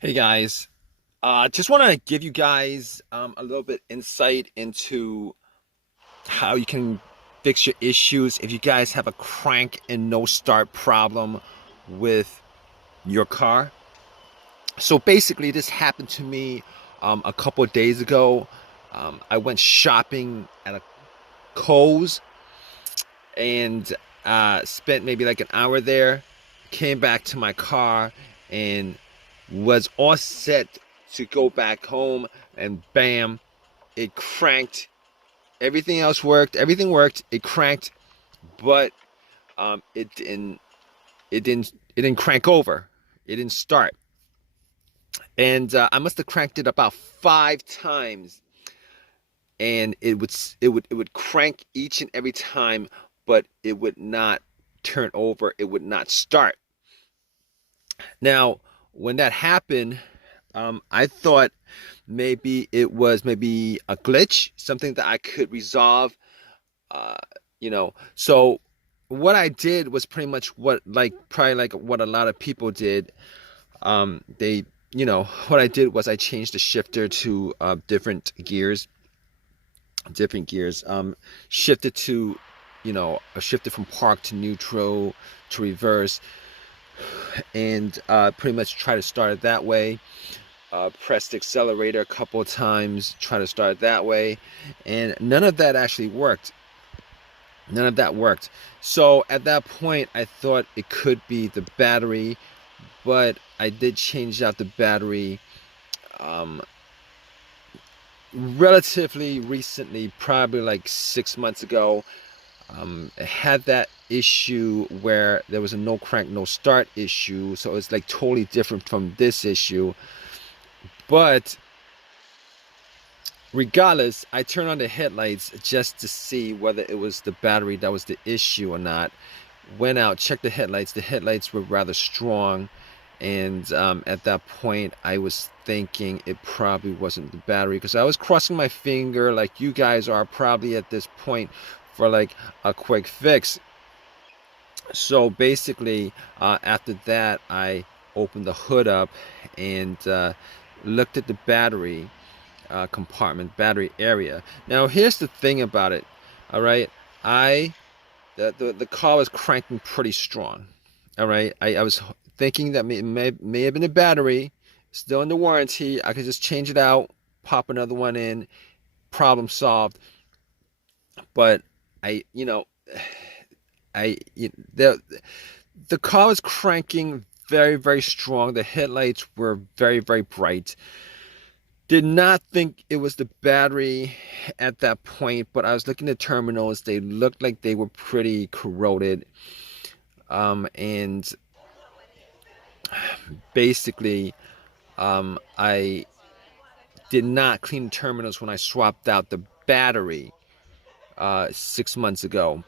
Hey guys, just want to give you guys a little bit insight into how you can fix your issues if you guys have a crank and no start problem with your car. So basically, this happened to me a couple of days ago. I went shopping at a Kohl's and spent maybe like an hour there. Came back to my car and was all set to go back home, and bam, it cranked. Everything else worked. Everything worked. It cranked, but it didn't. It didn't. It didn't crank over. It didn't start, and I must have cranked it about 5 times, and it would crank each and every time, but it would not turn over. It would not start. Now, when that happened, I thought maybe it was maybe a glitch, something that I could resolve. Uh, so what I did was pretty much what like probably like what a lot of people did. They, what I did was I changed the shifter to different gears. Shifted to, I shifted from park to neutral to reverse, and pretty much try to start it that way. Pressed the accelerator a couple of times, try to start it that way, and none of that actually worked. None of that worked. So at that point, I thought it could be the battery, but I did change out the battery um, relatively recently, probably like 6 months ago. I had that issue where there was a no crank, no start issue, so it's like totally different from this issue. But regardless, I turned on the headlights just to see whether it was the battery that was the issue or not. Went out, checked the headlights. The headlights were rather strong, and at that point, I was thinking it probably wasn't the battery, because I was crossing my finger like you guys are probably at this point for like a quick fix. So basically, after that, I opened the hood up and looked at the battery compartment, battery area. Now, here's the thing about it. All right, I the car was cranking pretty strong. All right, I was thinking that may have been a battery, still in the warranty. I could just change it out, pop another one in, problem solved. But I, you know, I the car was cranking very, very strong. The headlights were very, very bright. Did not think it was the battery at that point, but I was looking at terminals. They looked like they were pretty corroded. And basically, I did not clean the terminals when I swapped out the battery 6 months ago.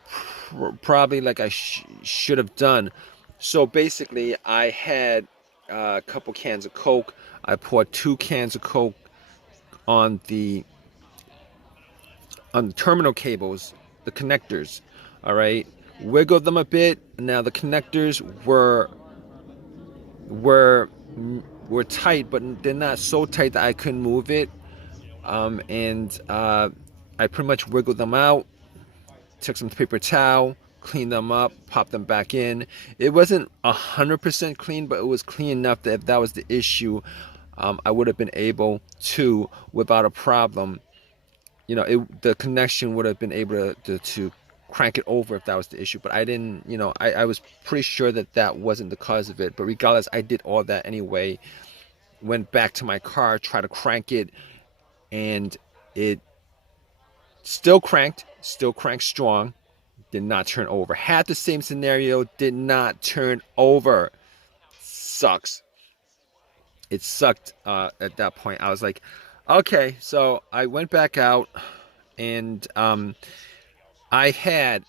Probably like I should have done. So basically, I had a couple cans of Coke. I poured 2 cans of Coke on the terminal cables, the connectors. All right, wiggled them a bit. Now the connectors were were tight, but they're not so tight that I couldn't move it. And I pretty much wiggled them out. Took some paper towel, cleaned them up, popped them back in. It wasn't 100% clean, but it was clean enough that if that was the issue, I would have been able to, without a problem, the connection would have been able to crank it over if that was the issue. But I didn't, I was pretty sure that that wasn't the cause of it. But regardless, I did all that anyway. Went back to my car, tried to crank it, and it still cranked strong, did not turn over. Had the same scenario, did not turn over. Sucks. It sucked at that point. I was like, okay. So I went back out, and I had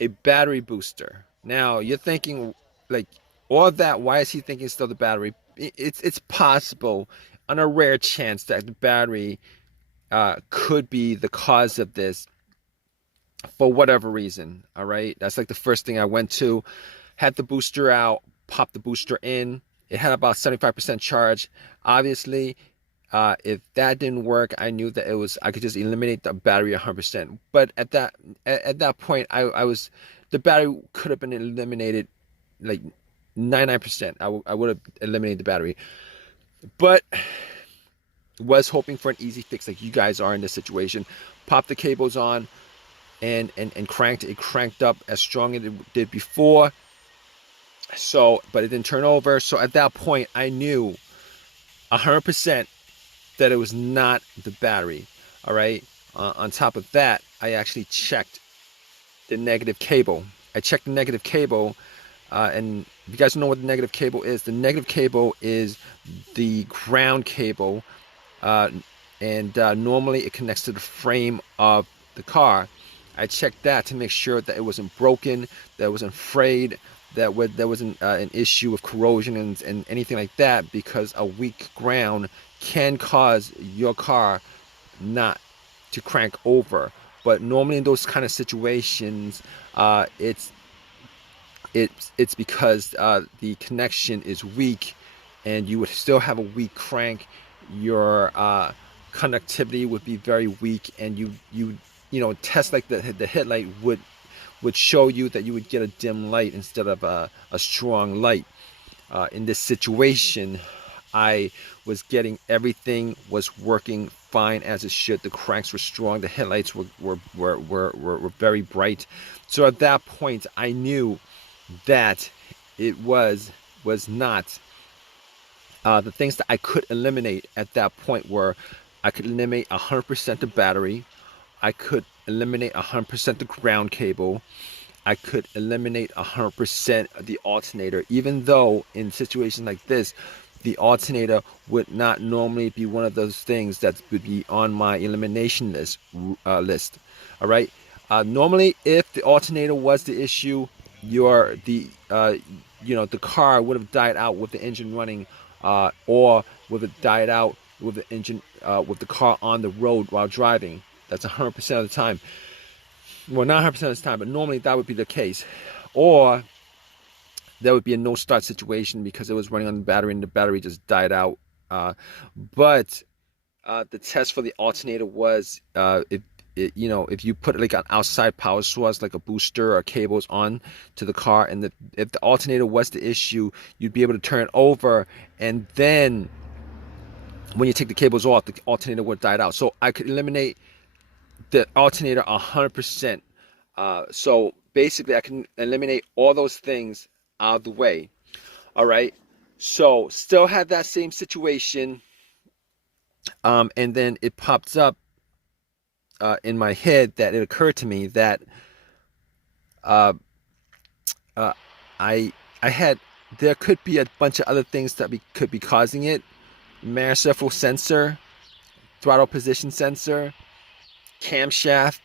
a battery booster. Now you're thinking, like, all of that. Why is he thinking it's still the battery? It's possible, on a rare chance, that the battery could be the cause of this for whatever reason. All right, that's like the first thing I went to. Had the booster out, popped the booster in. It had about 75% charge. Obviously, if that didn't work, I knew that I could just eliminate the battery 100%. But at that point, I was the battery could have been eliminated like 99%. I would have eliminated the battery, but was hoping for an easy fix like you guys are in this situation. Popped the cables on and cranked it. Cranked up as strong as it did before. So, but it didn't turn over. So at that point, I knew 100% that it was not the battery. All right. On top of that, I actually checked the negative cable. I checked the negative cable, and if you guys know what the negative cable is, the negative cable is the ground cable, uh, and normally it connects to the frame of the car. I checked that to make sure that it wasn't broken, that it wasn't frayed, that there wasn't an issue of corrosion and anything like that, because a weak ground can cause your car not to crank over. But normally in those kind of situations, it's because the connection is weak, and you would still have a weak crank. Your conductivity would be very weak, and you know, test like the headlight would show you that you would get a dim light instead of a strong light. In this situation, I was getting everything was working fine as it should. The cranks were strong. The headlights were very bright. So at that point, I knew that it was not the things that I could eliminate at that point were I could eliminate 100% the battery. I could eliminate 100% the ground cable. I could eliminate 100% the alternator, even though in situations like this, the alternator would not normally be one of those things that would be on my elimination list. All right. Normally, if the alternator was the issue, the car would have died out with the engine running, or would have died out with the engine with the car on the road while driving. That's 100% of the time. Well, not 100% of the time, but normally that would be the case. Or there would be a no start situation because it was running on the battery and the battery just died out. But the test for the alternator was if you put like an outside power source like a booster or cables on to the car, and if the alternator was the issue, you'd be able to turn it over, and then when you take the cables off, the alternator would die out. So I could eliminate the alternator 100%. So basically, I can eliminate all those things out of the way. All right. So still had that same situation, and then it pops up in my head that it occurred to me that uh, uh, I I had there could be a bunch of other things that could be causing it. Manifold sensor, throttle position sensor, camshaft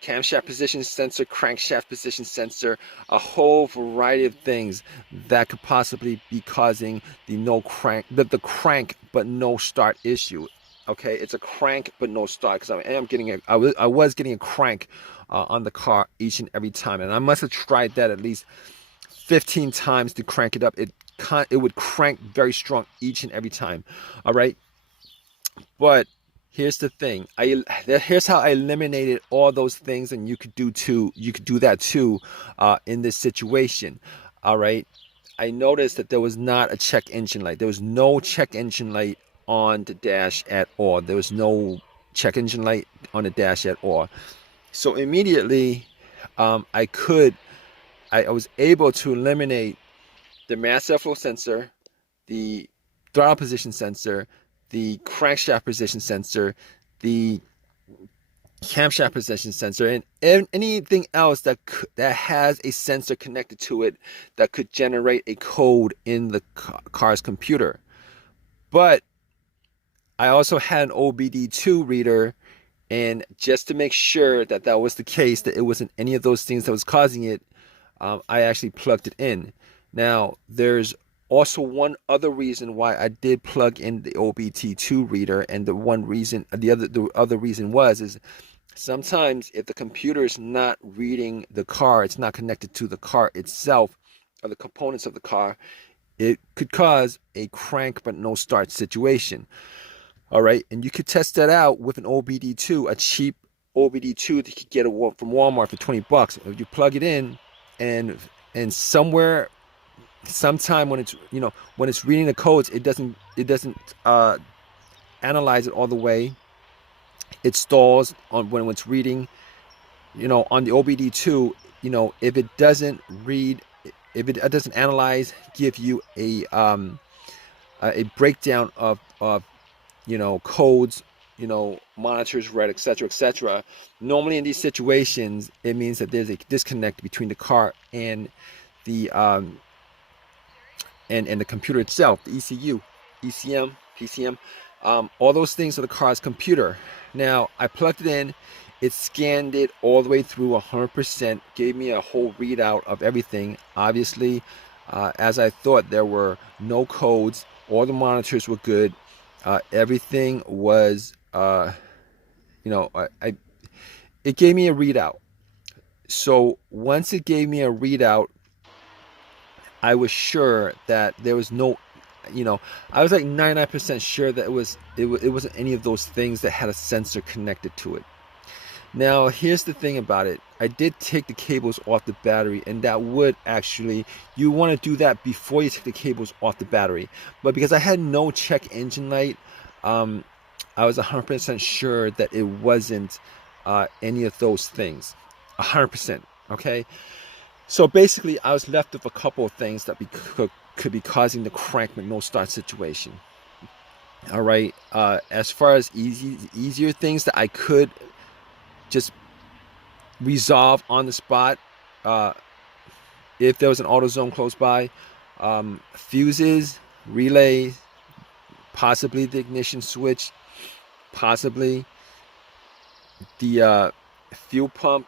camshaft position sensor, crankshaft position sensor, a whole variety of things that could possibly be causing the crank but no start issue. Okay, it's a crank but no start, because I was getting a crank on the car each and every time, and I must have tried that at least 15 times to crank it up. It would crank very strong each and every time. All right, but here's the thing. Here's how I eliminated all those things, and you could do too. You could do that too, in this situation. All right. I noticed that there was not a check engine light. There was no check engine light on the dash at all. There was no check engine light on the dash at all. So immediately, I was able to eliminate the mass airflow sensor, the throttle position sensor, the crankshaft position sensor, the camshaft position sensor, and anything else that has a sensor connected to it that could generate a code in the car's computer. But I also had an OBD2 reader, and just to make sure that that was the case, that it wasn't any of those things that was causing it, I actually plugged it in. Now, there's also one other reason why I did plug in the OBD2 reader, and the other reason is sometimes if the computer is not reading the car, it's not connected to the car itself or the components of the car, it could cause a crank but no start situation. All right, and you could test that out with an OBD2, a cheap OBD2 that you could get from Walmart for 20 bucks. If you plug it in, and somewhere, sometime when it's when it's reading the codes, it doesn't analyze it all the way. It stalls on when it's reading. On the OBD2, if it doesn't read, if it doesn't analyze, give you a breakdown of codes, monitors read, etc., etc. Normally in these situations, it means that there's a disconnect between the car and the and the computer itself, the ECU, ECM, PCM, all those things are the car's computer. Now I plugged it in, it scanned it all the way through 100%, gave me a whole readout of everything. Obviously, as I thought, there were no codes, all the monitors were good, everything was, it gave me a readout. So once it gave me a readout, I was sure that there was no, I was like 99% sure that it wasn't any of those things that had a sensor connected to it. Now, here's the thing about it. I did take the cables off the battery, and that would actually, you want to do that before you take the cables off the battery. But because I had no check engine light, I was 100% sure that it wasn't any of those things. 100%, okay? So basically, I was left with a couple of things that could be causing the crank with no start situation. All right, as far as easier things that I could just resolve on the spot, if there was an AutoZone close by, fuses, relays, possibly the ignition switch, possibly the fuel pump.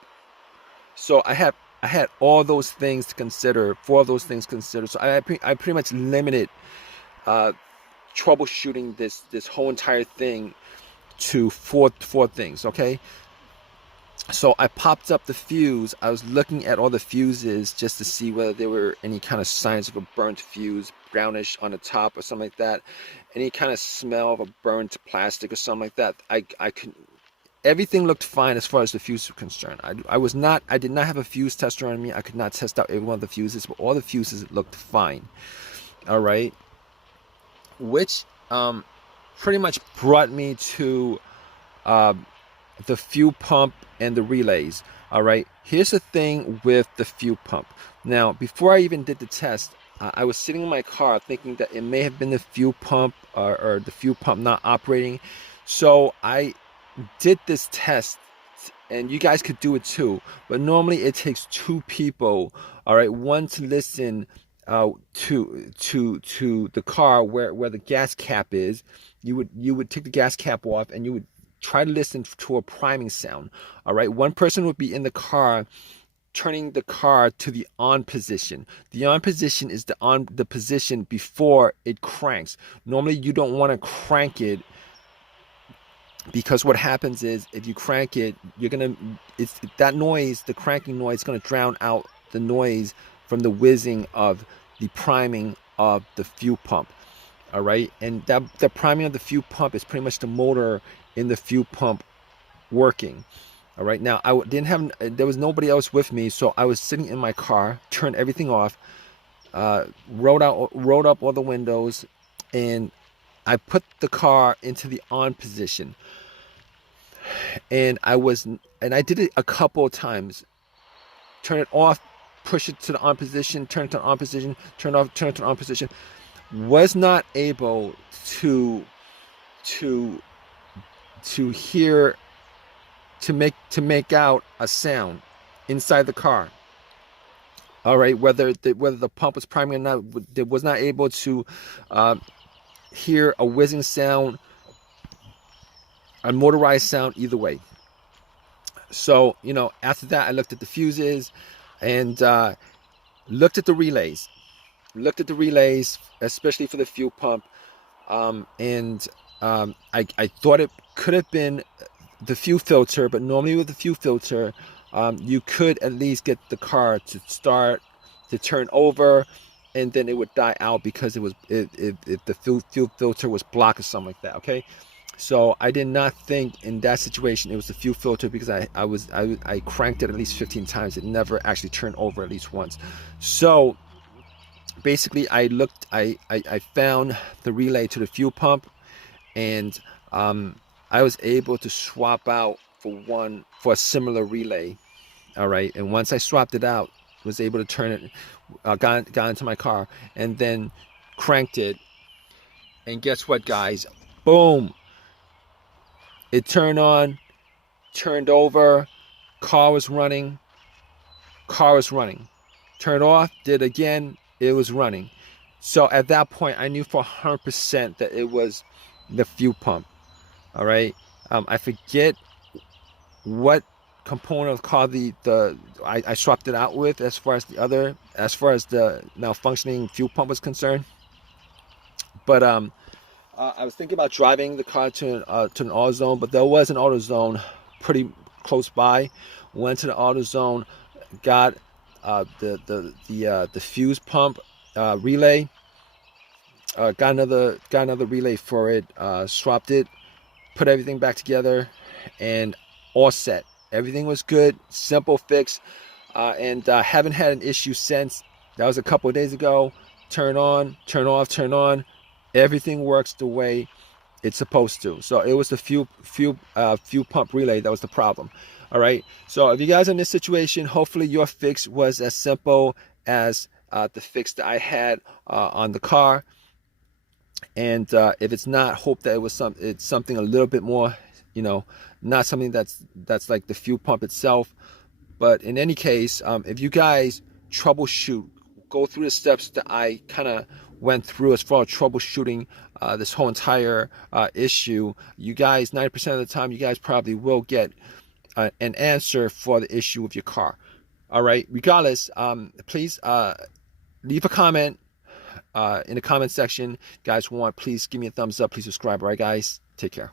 So I had all those things to consider, 4 of those things considered. So I pretty much limited troubleshooting this whole entire thing to four things. Okay. So I popped up the fuse. I was looking at all the fuses just to see whether there were any kind of signs of a burnt fuse, brownish on the top or something like that. Any kind of smell of a burnt plastic or something like that. I could. Everything looked fine as far as the fuse was concerned. I did not have a fuse tester on me. I could not test out every one of the fuses, but all the fuses looked fine. All right, which pretty much brought me to the fuel pump and the relays. All right, here's the thing with the fuel pump. Now, before I even did the test, I was sitting in my car thinking that it may have been the fuel pump or the fuel pump not operating. So I did this test, and you guys could do it too, but normally it takes 2 people, all right, one to listen to the car where the gas cap is. You would take the gas cap off, and you would try to listen to a priming sound. All right, one person would be in the car turning the car to the on position. The on position is the position before it cranks. Normally you don't want to crank it, because what happens is if you crank it, it's that noise, the cranking noise, is going to drown out the noise from the whizzing of the priming of the fuel pump. All right, and the priming of the fuel pump is pretty much the motor in the fuel pump working. All right, now there was nobody else with me, so I was sitting in my car, turned everything off, rolled up all the windows, and I put the car into the on position, and I did it a couple of times. Turn it off, push it to the on position, turn it to the on position, turn it off, turn it to the on position. Was not able to hear, to make out a sound inside the car. All right, whether the pump was priming or not, it was not able to hear a whizzing sound, a motorized sound, either way. So after that, I looked at the fuses and looked at the relays, especially for the fuel pump, and I thought it could have been the fuel filter, but normally with the fuel filter, you could at least get the car to start, to turn over, and then it would die out because the fuel filter was blocked or something like that. Okay, so I did not think in that situation it was the fuel filter, because I cranked it at least 15 times. It never actually turned over at least once. So basically, I found the relay to the fuel pump, and I was able to swap out for a similar relay. All right, and once I swapped it out, was able to turn it, got into my car, and then cranked it. And guess what, guys? Boom! It turned on, turned over, car was running, turned off, did it again, it was running. So at that point, I knew for 100% that it was the fuel pump. All right, I forget what component of the car I swapped it out with, as far as the malfunctioning fuel pump was concerned. But I was thinking about driving the car to an AutoZone, but there was an AutoZone pretty close by. Went to the AutoZone, got the fuse pump relay, got another relay for it, swapped it, put everything back together, and all set. Everything was good, simple fix, and haven't had an issue since. That was a couple of days ago. Turn on, turn off, turn on. Everything works the way it's supposed to. So it was the fuel pump relay that was the problem. All right. So if you guys are in this situation, hopefully your fix was as simple as the fix that I had on the car. And if it's not, hope that it's something a little bit more, not something that's like the fuel pump itself. But in any case, if you guys troubleshoot, go through the steps that I kind of went through as far as troubleshooting this whole entire issue, you guys, 90% of the time, you guys probably will get an answer for the issue with your car. All right. Regardless, please leave a comment in the comment section. If you guys want, please give me a thumbs up. Please subscribe. All right, guys. Take care.